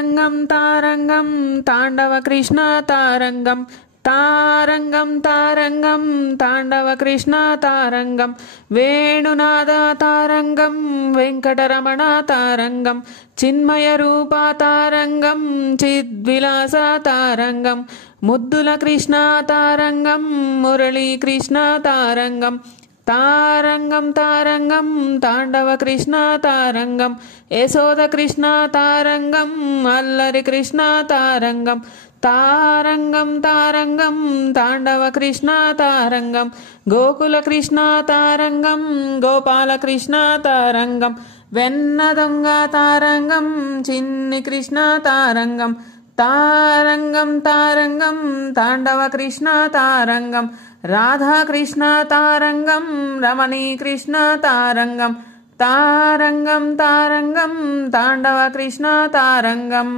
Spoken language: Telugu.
తారంగం తారంగం తాండవ కృష్ణ తారంగం తారంగం తారంగం తాండవ కృష్ణ తారంగం వేణునాద తారంగం వెంకటరమణ తారంగం చిన్మయ రూప తారంగం చిద్విలాస తారంగం ముద్దుల కృష్ణ తారంగం మురళీ కృష్ణ తారంగం తారంగం తారంగం తాండవ కృష్ణ తారంగం యశోద కృష్ణ తారంగం అల్లరి కృష్ణ తారంగం తారంగం తారంగం తాండవ కృష్ణ తారంగం గోకుల కృష్ణ తారంగం గోపాల కృష్ణ తారంగం వెన్న దొంగ తారంగం చిన్ని కృష్ణ తారంగం తారంగం తారంగం తాండవ కృష్ణ తారంగం రాధాకృష్ణ తారంగం రమణీ కృష్ణ తారంగం తారంగం తారంగం తాండవ కృష్ణ తారంగం